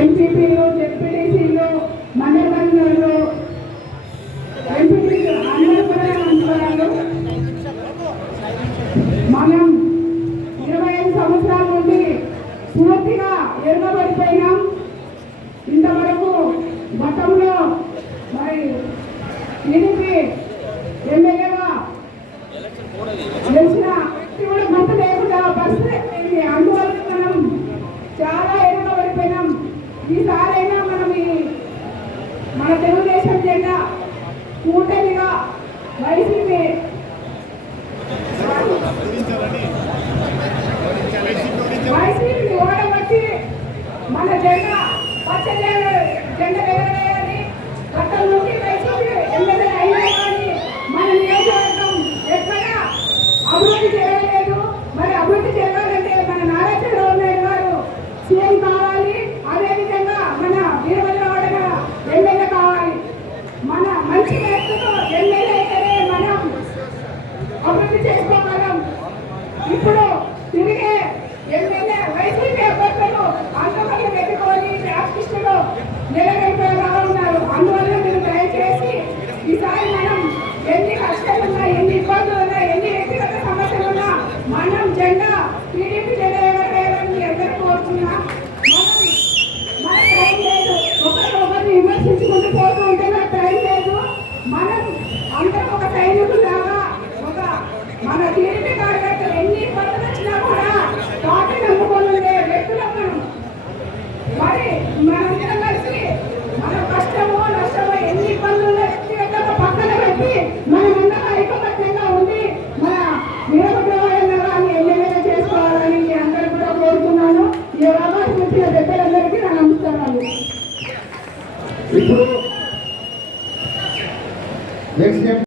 ఎంపీపీలు జెడ్పీటీసీలు మండలంలో ఎంపీటీలు అందరూ మనం ఇరవై ఐదు సంవత్సరాల నుండి పూర్తిగా ఎరుగబడిపోయినాం. ఇంతవరకు గతంలో మరి టీడీపీ ఎమ్మెల్యేగా గెలిచిన మన తెలుగుదేశం జెండా కూటమిగా వైసీపీ వైసీపీ ఓడగొట్టి మన జెండా పచ్చ జెండా జెండా ఎగరవేయాలి గతం నుండి వైసీపీ ఎమ్మెల్యే అయినా కానీ మన నియోజకవర్గం ఎక్కడ అభివృద్ధి చేయలేదు మరి అభివృద్ధి చేయాలంటే మన నారా చంద్రబాబు నాయుడు గారు సీఎం కావాలి అదేవిధంగా మన వీరభద్రవాడ ఎమ్మెల్యే కావాలి మన మంచి వ్యక్తులు ఎమ్మెల్యే అయితేనే మనం అభివృద్ధి చేసుకోగలం ఇప్పుడు తిరిగే ఎమ్మెల్యే వైసీపీ అభ్యర్థులు అంతమంది పెట్టుకొని రాష్ట్రంలో నిలబెట్టే ఉన్నారు అందువల్ల మీరు దయచేసి ఈసారి మనం ఎన్ని కష్టాలున్నా ఎన్ని ఇబ్బందులు ఉన్నా ఎన్ని వ్యక్తిగత సమస్యలు మనం జెండా టీడీపీ జెండా ఎగరవేయాలని అందరూ కోరుతున్నా. మన లేదు. ఒకరిని విమర్శించుకుంటూ పోతూ ఉంటే నాకు టైం లేదు. మనం అందరం ఒక సైనికులాగా ఒక మన టీడీపీ కార్యకర్తలు ఎన్ని ఇబ్బందులు వాటిని నమ్ముకొని ఉండే వ్యక్తులం మనం మరి మనందరం కలిసి మన కష్టమో నష్టమో ఎన్ని ఇబ్బందులు వ్యక్తిగతంగా పక్కన పెట్టి మనమందరం ఐకమత్యంగా ఉండి మన వీరభద్రవాళ్ళ ఎమ్మెల్యేగా చేసుకోవాలని మీ అందరూ కూడా కోరుతున్నాను. ఈ అవకాశం ఇచ్చిన పెద్దలందరికీ నా నమస్కారాలు. ఇప్పుడు నెక్స్ట్